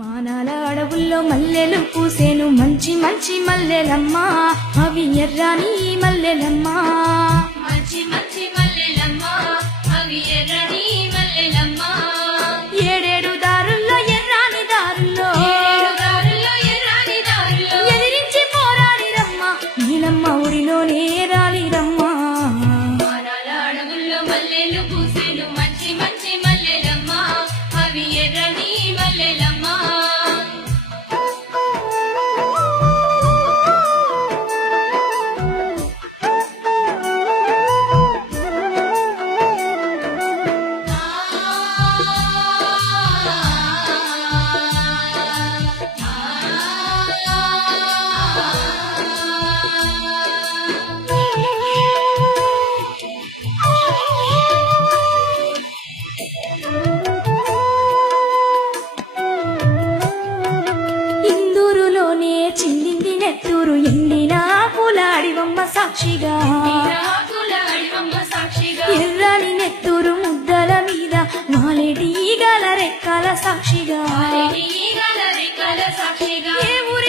మానాల అడవుల్లో మల్లెలు పూసేను మంచి మంచి మల్లెలమ్మా, అవి ఎర్రని మల్లెలమ్మా. మంచి మంచి మల్లెలమ్మా, అవి ఎర్రని మల్లెలమ్మా. ఏడేడు దారుల్లో ఎర్రాని దారుల్లో, ఏడు దారుల్లో ఎర్రని దారుల్లో ఎదిరించి పోరాడి రమ్మా, నీలమ్మ ఊరిలోనే రాలిరమ్మా. మానాల అడవుల్లో మల్లెలు పూసేను మంచి మంచి మల్లెలమ్మా, అవి ఎర్రని మల్లెలమ్మా. ఇందూరులోనే చిందింది నెత్తూరు ఎండిన పూలాడివమ్మ సాక్షిగా, ఆకులాడివమ్మ సాక్షిగా, ఎర్రని నెత్తూరు ముద్దల మీద వాలేటి గల రెక్కల సాక్షిగా. ఈగల రెక్కల సాక్షిగా. ఏ ఊరు